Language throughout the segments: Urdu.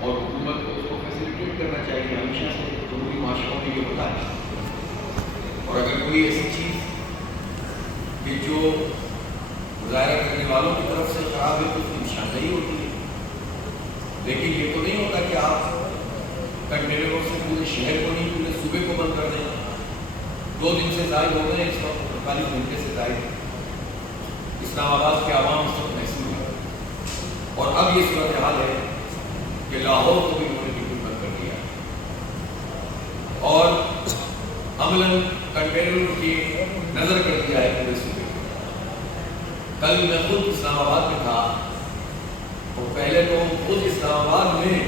اور حکومت کو اس کو فیسیلیٹیٹ کرنا چاہیے. ہمیشہ سے جمہوری معاشروں میں یہ ہوتا ہے. اور اگر کوئی ایسی چیز کہ جو مظاہرہ کرنے والوں کی طرف سے خراب ہے تو اس کی نشاندہی ہوتی ہے. لیکن یہ تو نہیں ہوتا کہ آپ کنٹینروں سے پورے شہر کو نہیں پورے صوبے کو بند کر دیں. 2 دن سے زائد ہو گئے اس وقت, 48 گھنٹے سے زائد اسلام آباد کے عوام اس وقت محسوس ہے. اور اب یہ صورتحال ہے کہ لاہور کو بھی انہوں نے بالکل بند کر دیا اور عملاً کنٹینروں کی نظر کر دیا ہے پورے صوبے. کل میں خود اسلام آباد میں تھا اور پہلے تو خود اسلام آباد میں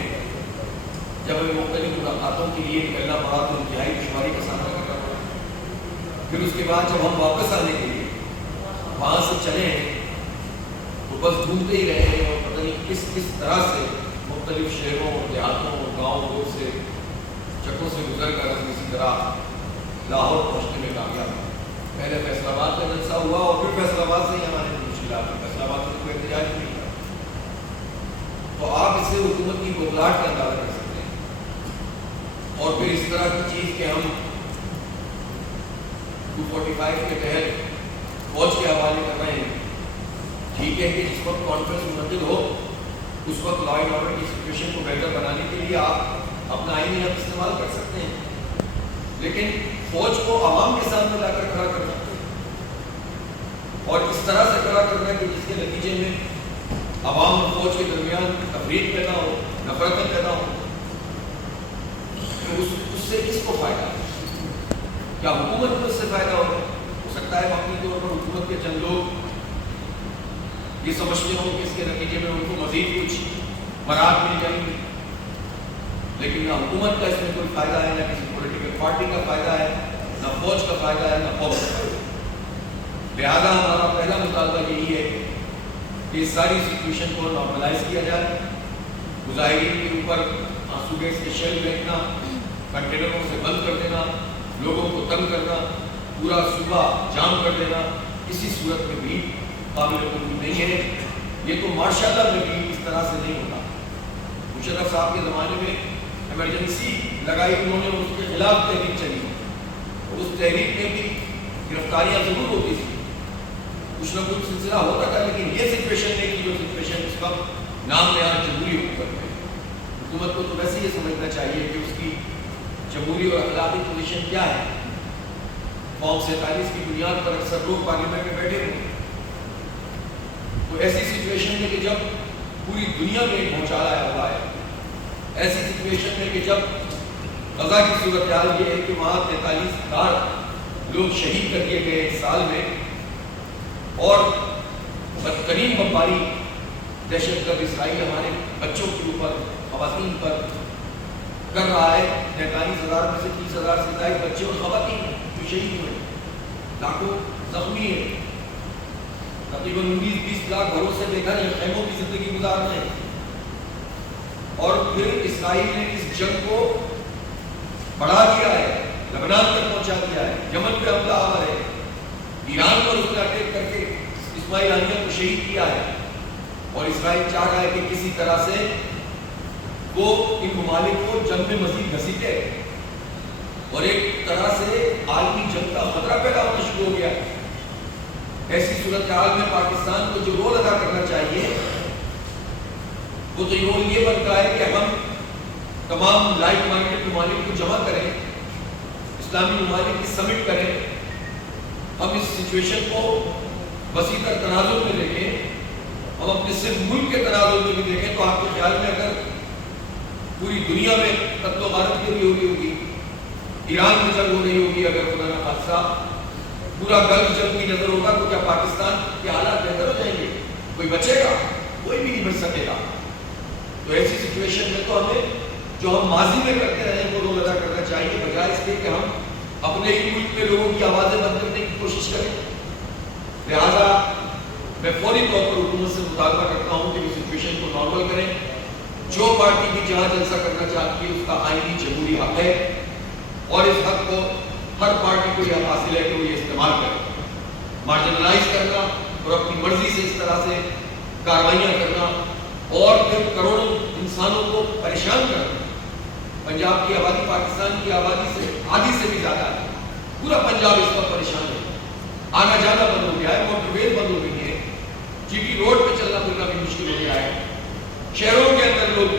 جب میں مختلف ملاقاتوں کے لیے نکلنا پڑا تو انتہائی دشواری کا سامنا کرنا پڑا. پھر اس کے بعد جب ہم واپس آنے کے لیے وہاں سے چلے تو بس ڈھونڈتے ہی رہے ہیں اور پتہ نہیں کس کس طرح سے مختلف شہروں دیہاتوں گاؤں روڈ سے چکوں سے گزر کر کسی طرح لاہور پہنچنے میں کامیاب. پہلے فیصل آباد کا جلسہ ہوا اور پھر فیصل آباد سے ہی ہمارے مشکلات ہیں. فیصل آباد سے کوئی احتجاج نہیں تھا. تو آپ اس سے حکومت کی بغلاہٹ کا اندازہ کر سکتے ہیں. اور پھر اس طرح کی چیز کہ ہم 245 کے تحت فوج کے حوالے کر رہے ہیں. ٹھیک ہے کہ جس وقت کانفرنس منعقد ہو اس وقت لا اینڈ آرڈر کی سچویشن کو بہتر بنانے کے لیے آپ اپنا آئینی حق استعمال کر سکتے ہیں, لیکن فوج کو عوام کے سامنے لا کر کھڑا کرنا اور اس طرح سے کھڑا کرنا کہ جس کے نتیجے میں عوام اور فوج کے درمیان تفریق پیدا ہو, نفرتیں پیدا ہو, تو اس سے کس کو فائدہ ہے؟ کیا حکومت کو اس سے فائدہ ہو سکتا ہے وقتی طور پر حکومت کے چند لوگ یہ سمجھتے ہوں کہ اس کے نتیجے میں ان کو مزید کچھ مراد مل جائیں گے, لیکن نہ حکومت کا اس میں کوئی فائدہ ہے, نہ کسی پولیٹیکل پارٹی کا فائدہ ہے, نہ فوج کا فائدہ ہے, نہ فوج کا فائدہ. لہٰذا ہمارا پہلا مطالبہ یہی ہے کہ اس ساری سچویشن کو نارملائز کیا جائے. مظاہرین کے اوپر آنسو گیس کے شیل پھینکنا, کنٹینروں سے بند کر دینا, لوگوں کو تنگ کرنا, پورا صوبہ جام کر دینا کسی صورت میں بھی قابل قبول نہیں ہے. یہ تو ماشاءاللہ میں بھی اس طرح سے نہیں ہوتا. مشرف صاحب کے زمانے میں ایمرجنسی لگائی انہوں نے, اس کے خلاف تحریک چلی. اس تحریک میں بھی گرفتاریاں ضرور ہوتی تھیں, کچھ نہ کچھ سلسلہ ہوتا تھا, لیکن یہ سچویشن نہیں کی جو سچویشن اس وقت نام نہاد جمہوری حکومت ہے. حکومت کو تو ویسے یہ سمجھنا چاہیے کہ اس کی جمہوری اور اخلاقی پوزیشن کیا ہے. قوم 47 کی بنیاد پر اکثر لوگ پارلیمنٹ میں بیٹھے ہوئے, تو ایسی سچویشن میں کہ جب پوری دنیا میں ایک بھونچال آیا ہوا ہے, ایسی سچویشن میں کہ جب غزہ کی صورتحال یہ ہے کہ وہاں 43,000 لوگ شہید کر دیے گئے ایک سال میں, اور بدترین بمباری دہشت گرد اسرائیل ہمارے بچوں کے اوپر, خواتین پر کر رہا ہے. 43,000 میں سے 30,000 سے زائد بچے اور خواتین جو شہید ہوئے, لاکھوں زخمی ہیں, تقریباً 19-20 لاکھ گھروں سے بے گھر یا خیموں کی زندگی گزار رہے ہیں. اور پھر اسرائیل نے اس جنگ کو بڑھا دیا ہے, لبنان تک پہنچا دیا ہے, یمن پہ حملہ آور ہے, ایران پر اس نے اٹیک کر کے اسماعیل ہانیہ کو شہید کیا ہے. اور اسرائیل چاہ رہا ہے کہ کسی طرح سے وہ ان ممالک کو جنگ میں مزید گھسیٹے, اور ایک طرح سے عالمی جنگ کا خطرہ پیدا ہونا شروع ہو گیا ہے. ایسی صورتحال میں پاکستان کو جو رول ادا کرنا چاہیے وہ تو رول یہ بنتا ہے کہ ہم تمام لائک مائنڈڈ ممالک کو جمع کریں, اسلامی ممالک کی سمٹ کریں, ہم اس سچویشن کو وسیع تر تناظر میں دیکھیں, ہم اپنے صرف ملک کے تناظر میں بھی دیکھیں تو آپ کے خیال میں اگر پوری دنیا میں قتل و غارت بھی ہو رہی ہوگی, ایران میں جنگ ہو رہی ہوگی, اگر خدا نہ خاصہ پورا گلف جنگ کی نظر ہوگا, تو کیا پاکستان کے حالات بہتر ہو جائیں گے؟ کوئی بچے گا؟ کوئی بھی نہیں بچ سکے گا. تو ایسی سچویشن میں تو ہمیں جو ہم ماضی میں کرتے رہے وہ رول ادا کرنا چاہیے, بجائے اس کے کہ ہم اپنے ہی ملک کے لوگوں کی آوازیں بند کرنے کی کوشش کریں. لہٰذا میں فوری طور پر حکومت سے مطالبہ کرتا ہوں کہ وہ سچویشن کو نارمل کریں. جو پارٹی بھی جہاں جلسہ کرنا چاہتی ہے اس کا آئینی جمہوری حق ہے, اور اس حق کو ہر پارٹی کو یہ حاصل ہے کہ وہ یہ استعمال کرے. مارجنلائز کرنا اور اپنی مرضی سے اس طرح سے کاروائیاں کرنا اور پھر کروڑوں انسانوں کو پریشان پریشان کر رہے ہیں۔ پنجاب کی آبادی پاکستان کی آبادی سے آدھی سے بھی زیادہ ہے، پورا پنجاب اس وقت پریشان ہے، آنا جانا بند ہو گیا ہے، موٹر وے بند ہو گئی ہے، جی ٹی روڈ پہ چلنا پھرنا بھی مشکل ہو گیا ہے، شہروں کے اندر لوگ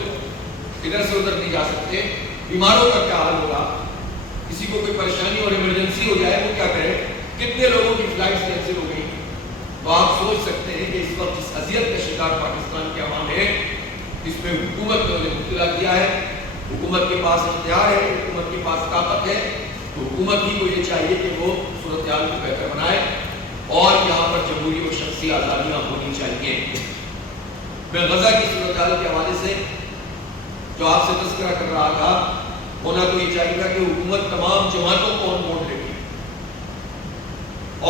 ادھر سے ادھر نہیں جا سکتے، بیماروں کا کیا حال ہوگا، کسی کو کوئی پریشانی اور ایمرجنسی ہو جائے وہ کیا کرے، کتنے لوگوں کی فلائٹس کینسل ہو گئی۔ تو آپ سوچ سکتے ہیں کہ اس وقت جس اذیت کا شکار پاکستان کے عوام ہے، اس میں حکومت نے انہیں مبتلا کیا ہے، حکومت کے پاس اختیار ہے، حکومت کے پاس طاقت ہے، تو حکومت ہی کو یہ چاہیے کہ وہ صورتحال کو بہتر بنائے اور یہاں پر جمہوری اور شخصی آزادیاں ہونی چاہیے۔ میں غزہ کی صورتحال کے حوالے سے جو آپ سے تذکرہ کر رہا تھا، ہونا تو یہ چاہیے تھا کہ حکومت تمام جماعتوں کو آن بورڈ لے گی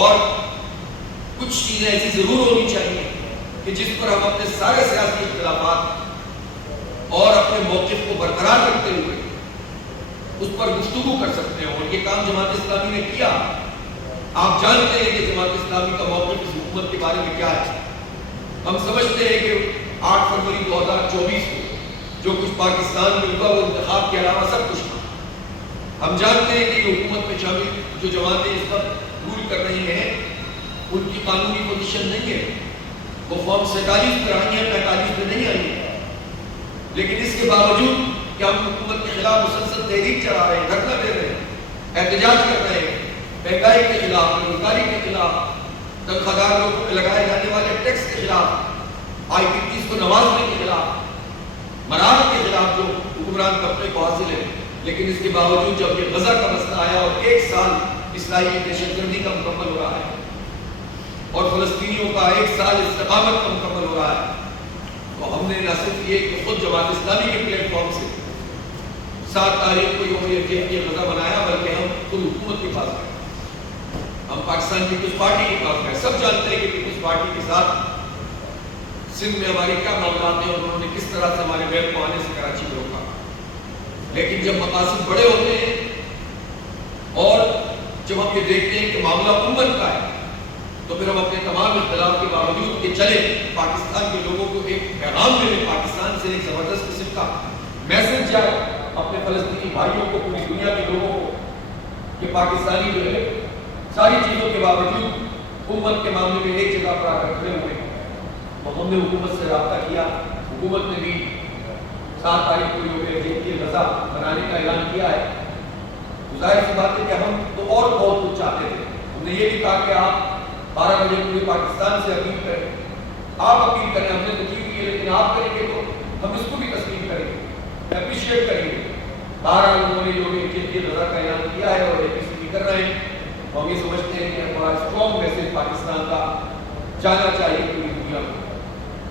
اور کچھ چیزیں ایسی ضرور ہونی چاہیے کہ جس پر ہم اپنے سارے سیاسی اختلافات اور اپنے موقف کو برقرار رکھتے ہوئے اس پر گفتگو کر سکتے ہیں، اور یہ کام جماعت اسلامی نے کیا۔ آپ جانتے ہیں کہ جماعت اسلامی کا موقف اس حکومت کے بارے میں کیا ہے۔ ہم سمجھتے ہیں کہ 8 فروری 2024 کو جو کچھ پاکستان میں ہوا وہ انتخاب کے علاوہ سب کچھ تھا۔ ہم جانتے ہیں کہ یہ حکومت میں شامل جو جماعتیں اس پر رول کر رہی ہیں ان کی قانونی پوزیشن نہیں ہے، وہ فارم 47 پر آئی ہیں، 45 پہ نہیں آئی ہیں، لیکن اس کے باوجود کہ ہم حکومت کے خلاف مسلسل تحریک چلا رہے ہیں، دھرنا دے رہے ہیں، احتجاج کر رہے ہیں، مہنگائی کے خلاف، بےروزگاری کے خلاف، تنخواہ لوگوں پہ لگائے جانے والے ٹیکس کے خلاف، IPPs کو نوازنے کے خلاف، مراد کے خلاف جو حکمران طبقے کو حاصل ہے، لیکن اس کے باوجود جب یہ غزہ کا مسئلہ آیا اور 1 سال اسرائیلی دہشت گردی کا مکمل ہو رہا ہے اور فلسطینیوں کا 1 سال استقامت کا مکمل ہو رہا ہے، تو ہم نے نہ صرف یہ کہ خود جماعت اسلامی کے پلیٹ فارم سے 7 تاریخ کو یوم یکجہتی غزہ بنایا، بلکہ ہم خود حکومت کے پاس گئے، ہم پاکستان پیپلز پارٹی کے پاس گئے۔ سب جانتے ہیں کہ پیپلز پارٹی کے ساتھ سندھ میں ہماری کیا معاملات ہیں اور انہوں نے کس طرح سے ہمارے بیل کو آنے سے کراچی میں روکا، لیکن جب مقاصد بڑے ہوتے ہیں اور جب ہم یہ دیکھتے ہیں کہ معاملہ امت کا ہے تو پھر ہم اپنے تمام اختلاف کے باوجود کہ چلے پاکستان کے لوگوں کو ایک پیغام ملے، پاکستان سے ایک زبردست قسم کا میسج جائے اپنے فلسطینی بھائیوں کو، پوری دنیا کے لوگوں کو، کہ پاکستانی جو ہے ساری چیزوں کے باوجود امت کے معاملے میں ایک جگہ پر آ کر کھڑے ہوئے۔ تو ہم نے حکومت سے رابطہ کیا، حکومت نے بھی 7 تاریخ کو یوم یکجہتی غزہ بنانے کا اعلان کیا ہے۔ ظاہر سی بات ہے کہ ہم تو اور بہت کچھ چاہتے تھے، ہم نے یہ بھی کہا کہ آپ 12 بجے پورے پاکستان سے اپیل کریں، آپ اپیل کریں، ہم نے تو کی ہوئی ہے، لیکن آپ کریں گے تو ہم اس کو بھی تسلیم کریں گے، اپریشیٹ کریں گے۔ 12 لوگوں نے یوم یکجہتی غزہ کا اعلان کیا ہے اور APC کر رہے ہیں، ہم یہ سمجھتے ہیں کہ ہمارا اسٹرانگ میسج پاکستان کا جانا چاہیے پوری دنیا میں،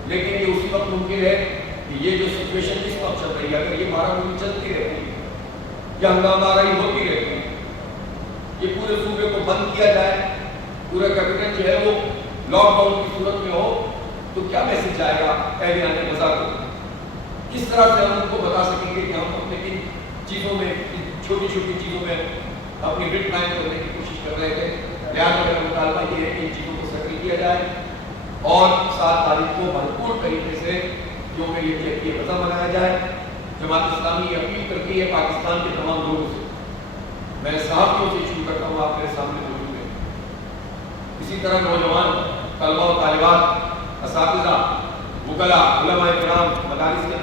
لیکن یہ اسی وقت ممکن ہے کہ یہ جو سچویشن اس وقت چل رہی ہے، اگر یہ 12 مہینے چلتی رہتی ہے یا ہنگامہ آرائی ہوتی رہتی ہے، یہ پورے صوبے کو بند کیا جائے، پورا کیپٹل جو ہے وہ لاک ڈاؤن کی صورت میں ہو، تو کیا میسج جائے گا اہل غزہ کو؟ کس طرح سے ہم ان کو بتا سکیں گے کہ ہم اپنے کن چیزوں میں، چھوٹی چھوٹی چیزوں میں اپنی بٹ قائم کرنے کی کوشش کر رہے تھے؟ لہٰذا میرا مطالبہ یہ ہے کہ ان چیزوں کو سیٹل کیا جائے اور 7 تاریخ کو بھرپور طریقے سے یوم یکجہتی غزہ منایا جائے۔ جماعت اسلامی اپیل کرتی ہے پاکستان کے تمام لوگوں سے، میں صحافیوں سے شروع کرتا ہوں، آپ میرے سامنے موجود ہیں، اسی طرح نوجوان، طلباء و طالبات، اساتذہ، وکلاء، علماء کرام، مدارس کے